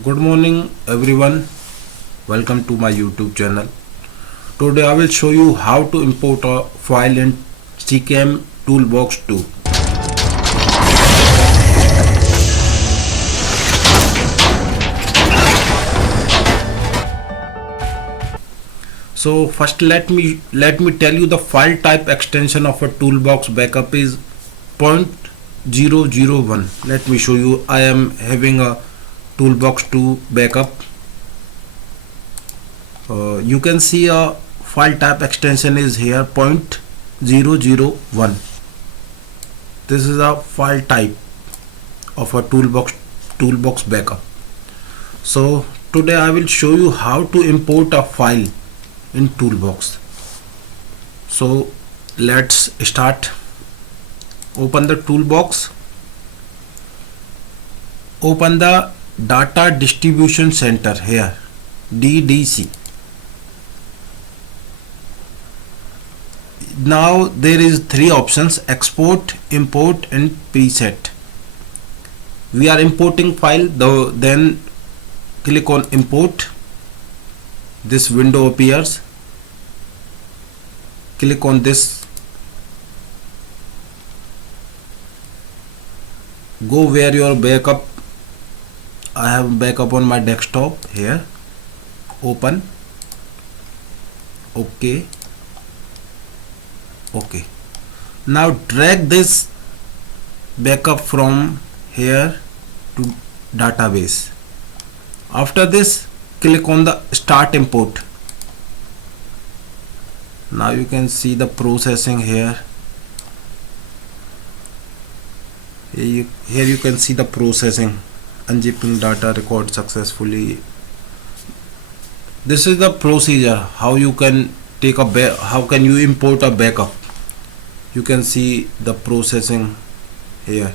Good morning everyone, welcome to my YouTube channel. Today I will show you how to import a file in SICAM Toolbox 2. So first let me tell you the file type extension of a Toolbox backup is .001. Let me show you. I am having a Toolbox 2 backup. You can see a file type extension is here .001. This is a file type of a toolbox backup. So today I will show you how to import a file in Toolbox. So let's start. Open the Toolbox, open the Data Distribution Center here, DDC. Now there is three options: export, import and preset. We are importing file, then click on import. This window appears. Click on this. Go where your backup. I have backup on my desktop here. Open. Okay. Now drag this backup from here to database. After this, click on the start import. Now you can see the processing here. Here you can see the processing. Unzipping data record successfully. This is the procedure how you can take a how can you import a backup. You can see the processing here.